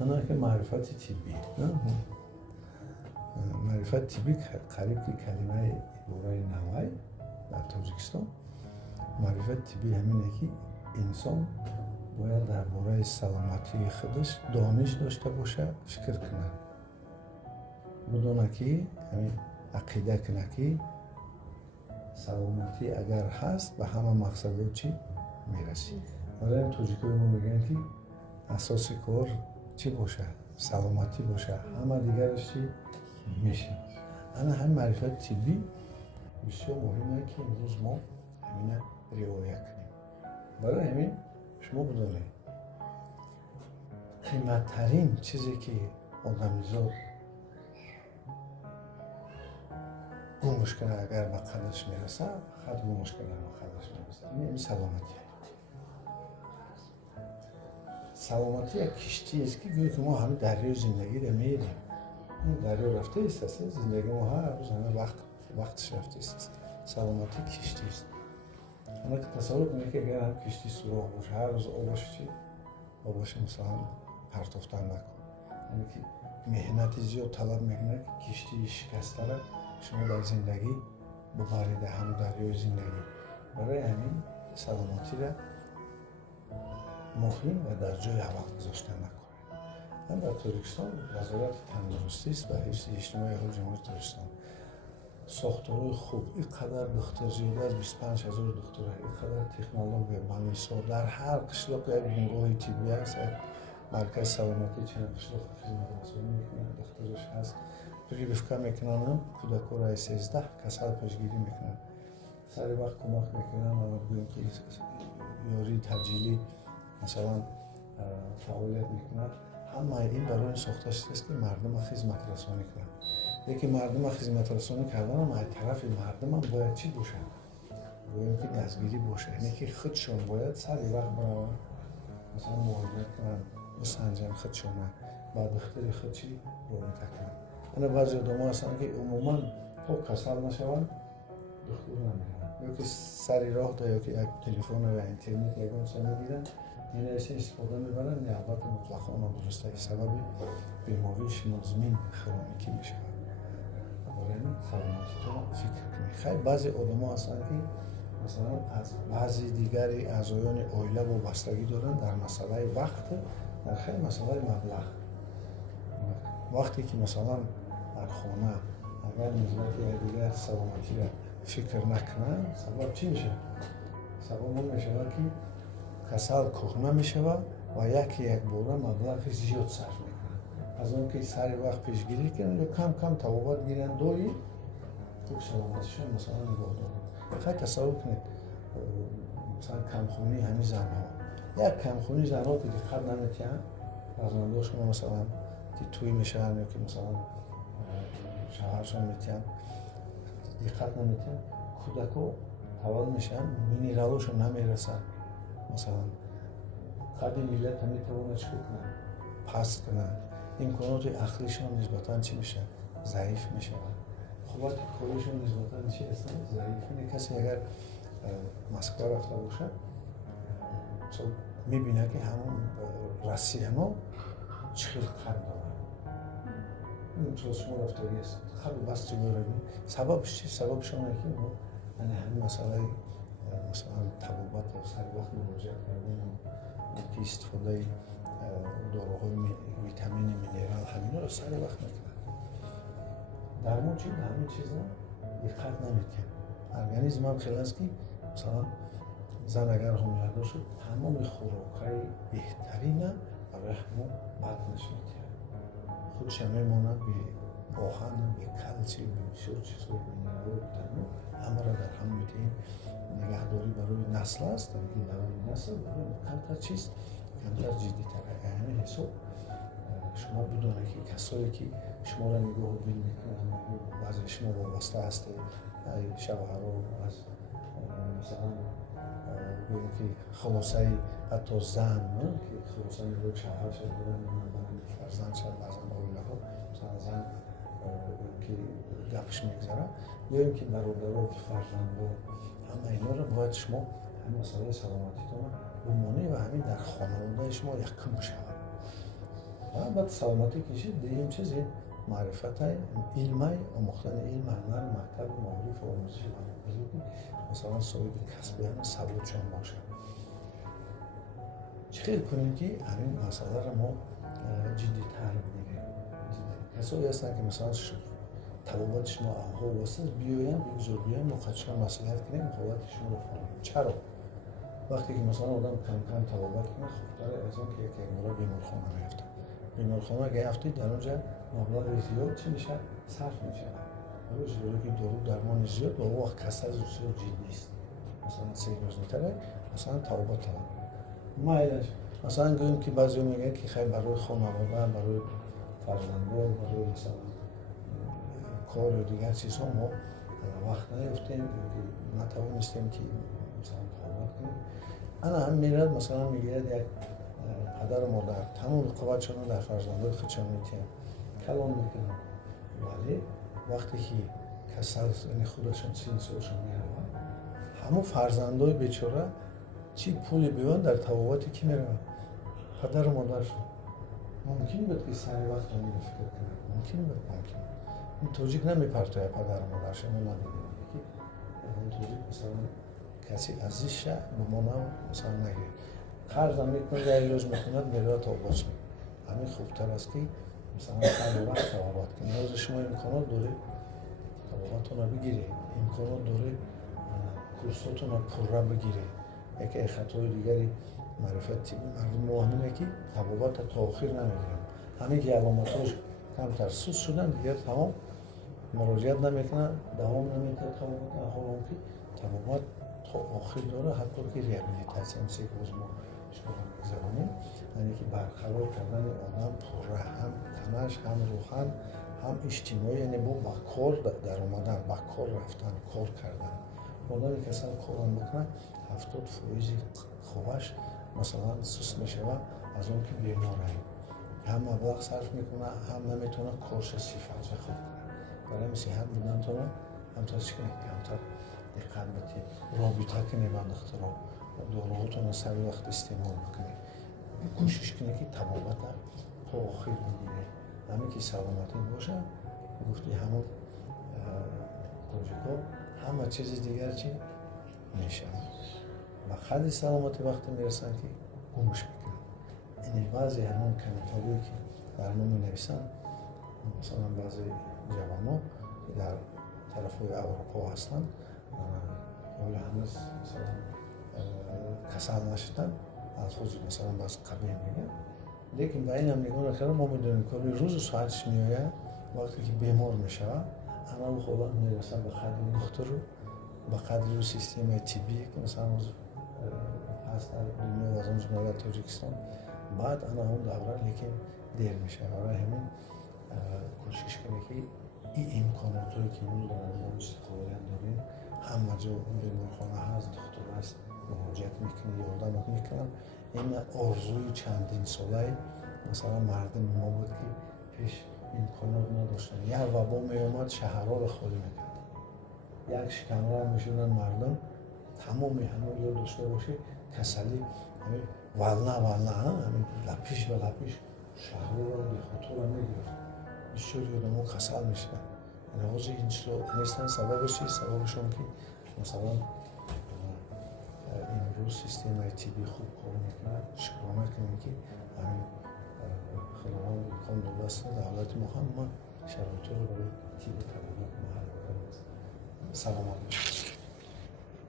انا که معرفت طبی معرفت طبی قریب که کلمه عباره نوعی در تاجیکستان معرفت طبی همینه که انسان باید درباره سلامتی خودش دانش داشته باشه فکر کنه بدونه که همین عقیده کنه که سلامتی اگر هست به همه مقصد چی میرسی برای این توجیه ما میگن که اساس کار چی باشه سلامتی باشه همه دیگرش چی میشه انا هم معرفت طبی بسیار مهمه که امروز ما همینه رعایت کنیم برای همین شما بدونید قیمتترین چیزی که آدمیزاد گمش کنه اگر به قدرش میرسه خط گمش کنه به قدرش میرسه این سلامتی سلامتی یک کشتی است که گویا که ما همه دریای زندگی رو میریم این دریا رفته است زندگی ما هر روز همه وقتش رفته است سلامتی کشتی است اما که تصور کنید که اگر هم کشتی سوراخ باشه هر روز آبش چی؟ آبش مثلا پرتافتن نکن یعنی که مهنت زیاد طلب میکنه که کشتی شکسته را شما در زندگی ببرید هم دریای زندگی برای همین سلامتی را مهم و در جای اول گذاشته نکنید من در تاجیکستان وزارت تندرستی است و حفظ اجتماعی حال جمهوری تاجیکستان ساختارهای خوب اینقدر دکتر زیاده از 25,000 دکتر اینقدر تکنولوژی بنیسا در هر قشلاق یک بنگاه طبی است یک مرکز سلامتی چند قشلاق خدمت رسانی میکنن دکترش هست پریویفکا میکنن کودکان را 13 کسل پیشگیری میکنن سر وقت کمک میکنن و بگویم که یاری تجلیلی مثلا فعالیت میکنن همه این برای ساخته شده است که مردم خدمت رسانی کنند یکی مردم خدمت رسانی کردن هم از طرف مردم هم باید چی باشه باید که دستگیری باشه یعنی که خودشون باید سر وقت برای مثلا معاینه کنن بسنجن خودشون بعد بخاطر خود چی رابطه کنن انا بعضی آدم ها هستن که عموما خوب کسل نشون دکتر نمیرن یا که سری راه دا یا که یک تلفن یا اینترنت یکم سر میگیرن این استفاده میبرن یا البته مطلقا درسته سبب بیماریش مزمن کرونیکی میشه برای سلامتیتون فکر کنید خیلی بعضی آدم ها هستن که مثلا از بعضی دیگری اعضایان عائله وابستگی دارن در مسئله وقت در خیلی مسئله مبلغ وقتی که مثلا در خانه اگر نسبت یا دیگر سلامتی را فکر نکنن سبب چی میشه؟ سبب اون میشه که کسل کهنه میشه و یک باره مبلغ زیاد صرف میکنن از اون که سر وقت پیشگیری کنن یا کم کم توابت گیرن دوی خوب سلامتیشون مثلا نگاه دارن خیلی تصور کنید مثلا کمخونی همین زن ها یک کمخونی زن ها که دقت نمیتین رزمنداشون مثلا که توی میشن یا که مثلا شوهرشون میتین دقت نمیتین کودکو حوال میشن مینرالوشون نمیرسن مثلا خیلی ملت هم میتوانه چی کنن پست کنن امکانات عقلیشون نسبتا چی میشه ضعیف میشه قوت کاریشون نسبتا چی هستن ضعیف کسی اگر مسکو رفته باشه میبینه که همون رسی ها چقدر قد دارن این چون شما رفتاری است خیلی بس چی داره سببش چی؟ سببش اونه که یعنی همین مسئله مثلا طبابت و سر وقت مراجعه کردن که استفاده داروهای ویتامین مینرال همینا رو سر وقت میکنن درمان چی؟ همین چیزا دقت نمیکنه ارگانیسم هم خیلی است که مثلا زن اگر حامله شد تمام خوراکای بهترین برای همون بطنش میتونه خودش هم میمونه به آهن به کلسیم به بسیار چیزهای مینرال و ویتامین همه را در هم میتونیم نگهداری برای نسل است که برای نسل کمتر چیز کمتر جدی تره یعنی حساب شما بدونه که کسایی که شما را نگاه و بین میکنن بعضی شما وابسته هسته شوهر رو از مثلا بگیم که خلاصه حتی زن که خلاصه نگاه شوهر شد برن فرزند شد بعضن آیله ها مثلا زن که گپش میگذاره یا اینکه برادرها فرزندها همه اینا رو باید شما همین مسئله سلامتیتون بمونه و همین در خانواده شما یکم شود بعد سلامتی کشید دیگه چیز معرفت علمی آموختن علم هنر مکتب معارف و آموزش بزرگی مثلا صاحب کسبی هم سبود چون باشه چخیر کنیم که همین مسئله رو ما جدی تر بگیریم کسایی هستن که مثلا طلبات شما آنها واسه بیاین بگذار بیاین مقدشان مسئولیت کنیم مقابلتشون رو فهمیم چرا؟ وقتی که مثلا آدم کم کم طلبات کنه خوبتره از اون که یک مورا بیمارخانه میفته بیمارخانه اگه هفته در اونجا مبلغ زیاد چی میشه؟ صرف میشه روز داره که دارو درمان زیاد با وقت کسر زیاد جدی است مثلا 3 روز میتره مثلا طلبات طلب مایلش مثلا گویم که بعضی میگن که خیلی برای خانواده برای فرزندان برای مثلا کار و دیگر چیزها ما وقت نیفتیم که نتوانستیم که مثلا طلبات کنیم انا هم میرد مثلا میگیرد یک پدر و مادر تمام قوتشون رو در فرزندان خودشون میتیم کلان میکنن ولی وقتی که کسر خودشون سین سالشون میرون همون فرزندای بیچاره چی پولی بیان در طباباتی که میرون پدر و مادرشون ممکن بود که سر وقت همین فکر کنن ممکن بود این توجیک نمیپرتوی پدر و مادرشون ما ندیدیم که این توجیک مثلا کسی عزیزش به ما مثلا نگیر قرض هم میکنه یا ایلاج میکند میره تا باز می همین خوبتر است که مثلا هر وقت طبابات کنید نیاز شما امکانات داره طباباتون رو بگیری امکانات داره کورساتون رو پره بگیری یکی خطای دیگری معرفت تیبی مردم مهمینه که طبابات تا آخر نمیگیرم همین که علامتاش کمتر سوز شدن دیگر تمام مراجعت نمیکنن دوام نمیکنن طبابات حالا که طبابات تا آخر داره حتی که ریابیلیتاسیون میشه که باز ما شما میگذارونیم یعنی که برقرار کردن آدم پره هم تنش هم روحان هم اجتماعی یعنی با کار در اومدن با کار رفتن کار کردن آدمی که اصلا کار میکنه 70% خوبش مثلا سوس میشه از اون که بیماره هم مبلغ صرف میکنه هم نمیتونه کارش صفات خوب کنه برای صحت بودن تو همطور چی کنید همطور دقت بتید رابطه کنید با دخترها داروهاتون سر وقت استعمال بکنید کوشش کنید که طبابت تا آخر بگیره همین که سلامتی باشه گفتی همون پروژه همه چیز دیگر چی میشه و خیلی سلامتی وقتی میرسن که گمش میکنن این بعضی همون کمیتابی که در ما نویسن مثلا بعضی جوانو که در طرف های اروپا هستن یا هنوز مثلا کسل نشدن از خود مثلا باز قبیه میگن لیکن به این هم نگاه نکردن ما میدونیم که روز ساعتش میآید وقتی که بیمار میشه عمل خدا میرسن به قدر دکتر به قدر سیستم طبی که مثلا هست در دنیا و از اون جمله تاجیکستان بعد انا اون دوره لیکن دیر میشه برای همین کوشش کنه که این امکاناتی که ما در استفاده داریم همه جا بیمارخانه هست دکتر هست مراجعت میکنه یاردم میکنن این آرزوی چندین ساله مثلا مردم ما بود که پیش امکانات نداشتن یک وبا میومد شهرها رو خالی میکرد یک شکمره میشونن مردم تمامی همون یاد داشته باشه کسلی همین ولنه همین لپیش و لپیش شهرها رو بخاطر رو میگرفت بسیاری آدم ها کسل میشن یعنی حاضر این چیزا نیستن سببش چیست؟ سببشون که مثلا امروز سیستم طبی خوب کار میکنه شکرانه کنیم که همین خداوند امکان داده است دولت ما هم شرایط رو برای طب طبیعی محل کنیم سلامت باشید